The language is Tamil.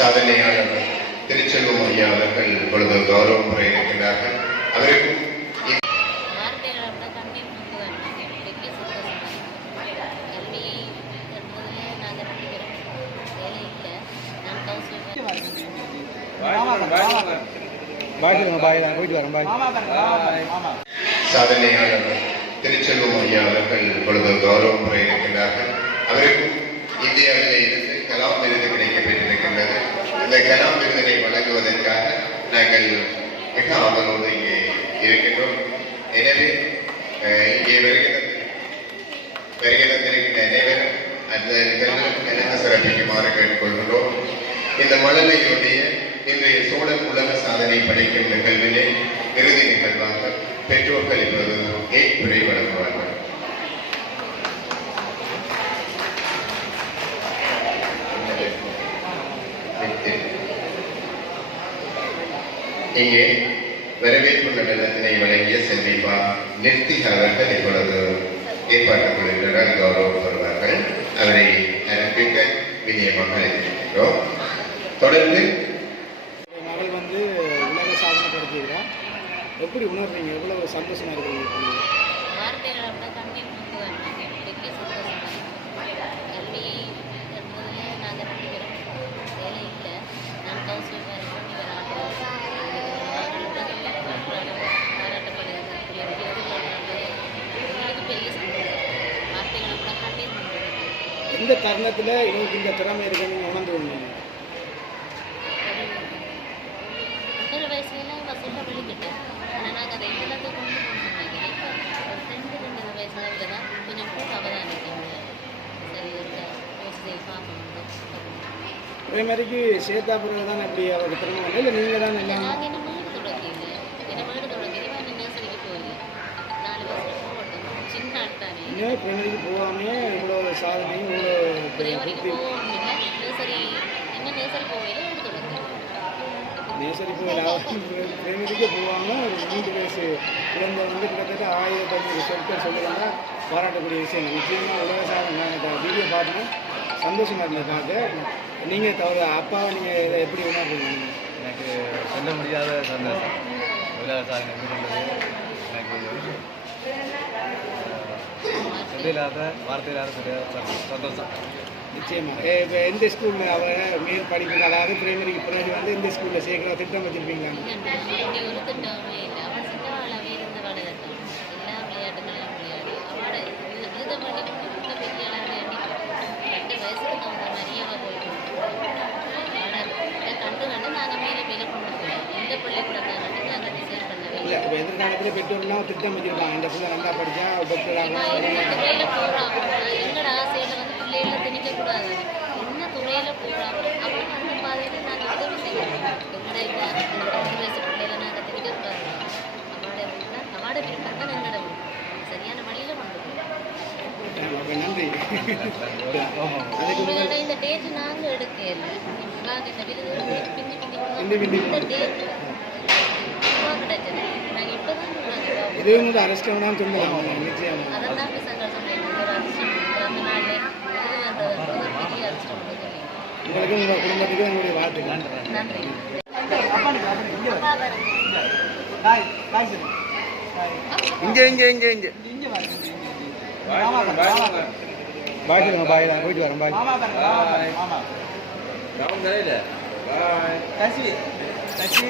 சாதனையாளர்கள் திருச்செல்வம் ஐயா அவர்கள் இப்பொழுது கௌரவம் முறை இருக்கின்றார்கள் அவருக்கும் சாதனையாளர்கள் திருச்செல்வம் ஐயா அவர்கள் இப்பொழுது கௌரவம் முறை இருக்கின்றார்கள் அவருக்கும் இந்தியாவிலே இருந்து கலாம் விருது கிடைக்கப்பெற்றிருக்கின்றது அந்த கலாம் விருதினை வழங்குவதற்காக நாங்கள் மிக ஆவலோடு இங்கே இருக்கின்றோம். எனவே இங்கே வருகிற வருகை தந்திருக்கின்ற அனைவரும் அந்த நிகழ்வு கலந்து சிறப்பிக்குமாறு கேட்டுக்கொள்கிறோம். இந்த மழலையுடைய இன்றைய சோழர் உலக சாதனை படைக்கும் நிகழ்விலே இறுதி நிகழ்வாக பெற்றோர்கள் இப்பொழுது ஏற்புரை இங்கே வரவேற்பு நடனத்தினை வழங்கிய செல்வி பா அவர்கள் இப்பொழுது ஏற்பாட்டுக் குழுவினரால் கௌரவம் பெறுவார்கள். அவரை அரம்பிக்க விநியமாக இருக்கின்றோம். தொடர்ந்து மகள் வந்து உலக சாதனை படுத்தியிருக்கா எப்படி உணர்றீங்க? எவ்வளவு சந்தோஷமா இருக்கிறீங்க எந்த தருணத்தில் எனக்கு இந்த திறமை இருக்குன்னு நீங்கள் உணர்ந்து கொண்டீங்க வயசுல வசூல வெளிக்கிட்டேன் ஆனால் நாங்கள் அதை எல்லாத்தையும் கொண்டு நினைக்கிறேன் ஒரு ரெண்டு ரெண்டு வயசுல தான் கொஞ்சம் கூட அவதானிக்க சரி ஒரு யோசிச்சு பார்க்கணும். அதே மாதிரிக்கு சேத்தா பிறகு தான் அப்படி அவருக்கு திறமை இல்லை நீங்கள் தான் நாங்கள் என்ன இன்னும் பிறகு போகாமே இவ்வளோ சாதனையும் இவ்வளோ போகல நேசரி போய் பிறகு போகாமல் மூன்று வயசு குழந்தை வந்து கிட்டத்தட்ட ஆயிரத்தி ஐநூறு சொற்கள் சொல்லுவாங்க பாராட்டக்கூடிய விஷயம் நிச்சயமாக உலக சாதனை நான் வீடியோ பார்த்தேன் சந்தோஷமாக இருந்தது பார்க்க. நீங்கள் தவிர அப்பாவை நீங்கள் இதை எப்படி உணர்றீங்க? எனக்கு சொல்ல முடியாத சந்தோஷம். உலக சாதனை எனக்கு சொல்லில்லாத வார்த்தையில்லாத சொல்ல சந்தோஷம். நிச்சயமாக இப்போ எந்த ஸ்கூலில் அவரை மேல் படிப்புக்கு அதாவது பிரைமரிக்கு பின்னாடி வந்து இந்த ஸ்கூலில் சேர்க்குற திட்டம் வச்சுருப்பீங்களா அப்படி ஒரு திட்டமே இல்லை அவன் சின்னவாளாவே இருந்து விளையாட்டம் எல்லா விளையாட்டுகளையும் விளையாடி அவளோட இதை பண்ணி கொண்டு பெரிய அளவில் ரெண்டு வயசுக்கு தகுந்த மாதிரியே அவள் போயிட்டு அவளை இதை கண்டு கண்டு நாங்கள் மேலே மேலே கொண்டு போவோம் எந்த பள்ளிக்கூடம் கண்டு நாங்கள் டிசைட் பண்ணவே இல்லை இப்போ எதிர்காலத்தில் பெற்றோர்லாம் திட்டம் வச்சுருப்பாங்க இந்த பிள்ளை நல்லா படித்தா டாக்டர் இப்போ ஆகலாம் என்ன துறையில் போகிறான் எங்களோட ஆசையில் வந்து பிள்ளைகளை திணிக்கக்கூடாது என்ன துறையில் போகிறான் அவன் அந்த பாதையில் நாங்கள் உதவி செய்யணும் எங்களோட இப்போ ரெண்டு வயசு பிள்ளைகளை நாங்கள் திணிக்கக்கூடாது அவளோட விருப்பம் அவளோட விருப்பம் தான் எங்களோட விருப்பம் சரியான வழியில் கொண்டு போகணும் ஓகே நன்றி. இந்த டேட் நாங்கள் எடுக்கல. இந்த இந்த டேட் இது வந்தது ஒரு பெரிய அதிர்ஷ்டம் சொல்லி உங்களுக்கும் உங்கள் குடும்பத்துக்கும் என்னுடைய வாழ்த்துக்கள். நன்றி. இங்கே இங்கே இங்கே இங்கே. பாய் சொல்லுங்க பாய். நான் போயிட்டு வரேன் பாய். பாய். கசி கசி